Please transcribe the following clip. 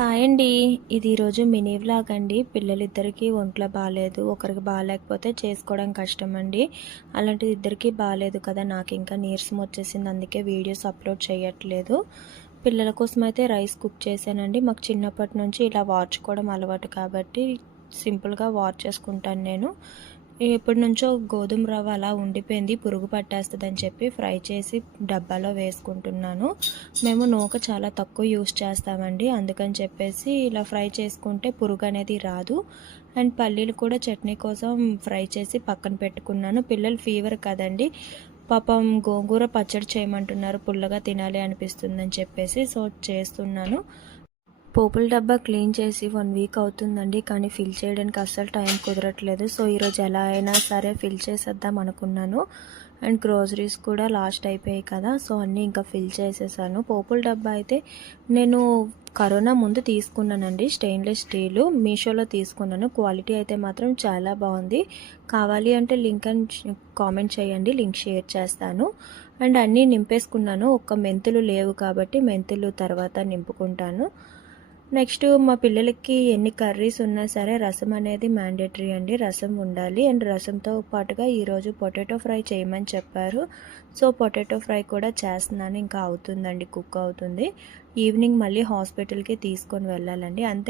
Hi అండి. ఇది ఈరోజు మినీ వ్లాగ్ అండి. పిల్లలిద్దరికీ ఒంట్లో బాలేదు. ఒకరికి బాలేకపోతే చేసుకోవడం కష్టం అండి. అలాంటిది ఇద్దరికీ బాలేదు కదా! నాకింకా నీరసం వచ్చేసింది. అందుకే వీడియోస్ అప్లోడ్ చేయట్లేదు. పిల్లల కోసం అయితే రైస్ కుక్ చేశానండి. మాకు చిన్నప్పటి నుంచి ఇలా వార్చుకోవడం అలవాటు కాబట్టి సింపుల్‌గా వార్చేసుకుంటాను నేను. ఎప్పటినుంచో గోధుమ రవ్వ అలా ఉండిపోయింది. పురుగు పట్టేస్తదని చెప్పి ఫ్రై చేసి డబ్బాలో వేసుకుంటున్నాను. మేము నూక చాలా తక్కువ యూజ్ చేస్తామండి. అందుకని చెప్పేసి ఇలా ఫ్రై చేసుకుంటే పురుగు అనేది రాదు. అండ్ పల్లీలు కూడా చట్నీ కోసం ఫ్రై చేసి పక్కన పెట్టుకున్నాను. పిల్లలు ఫీవర్ కదండి. పాపం గోంగూర పచ్చడి చేయమంటున్నారు. పుల్లగా తినాలి అనిపిస్తుందని చెప్పేసి చేస్తున్నాను. పోపుల డబ్బా క్లీన్ చేసి 1 వీక్ అవుతుందండి. కానీ ఫిల్ చేయడానికి అస్సలు టైం కుదరట్లేదు. ఈరోజు ఎలా అయినా సరే ఫిల్ చేసేద్దాం అనుకున్నాను. అండ్ గ్రోసరీస్ కూడా లాస్ట్ అయిపోయాయి కదా! అన్నీ ఇంకా ఫిల్ చేసేసాను. పోపుల డబ్బా అయితే నేను కరోనా ముందు తీసుకున్నానండి. స్టెయిన్‌లెస్ స్టీలు మీషోలో తీసుకున్నాను. క్వాలిటీ అయితే మాత్రం చాలా బాగుంది. కావాలి అంటే కామెంట్ చేయండి. లింక్ షేర్ చేస్తాను. అండ్ అన్నీ నింపేసుకున్నాను. మెంతులు లేవు కాబట్టి మెంతులు తర్వాత నింపుకుంటాను. నెక్స్ట్ మా పిల్లలకి ఎన్ని కర్రీస్ ఉన్నా సరే రసం అనేది మ్యాండేటరీ అండి. రసం ఉండాలి. అండ్ రసంతో పాటుగా ఈరోజు పొటాటో ఫ్రై చేయమని చెప్పారు. పొటాటో ఫ్రై కూడా చేస్తున్నాను. ఇంకా అవుతుందండి, కుక్ అవుతుంది. ఈవినింగ్ మళ్ళీ హాస్పిటల్కి తీసుకొని వెళ్ళాలండి. అంతే.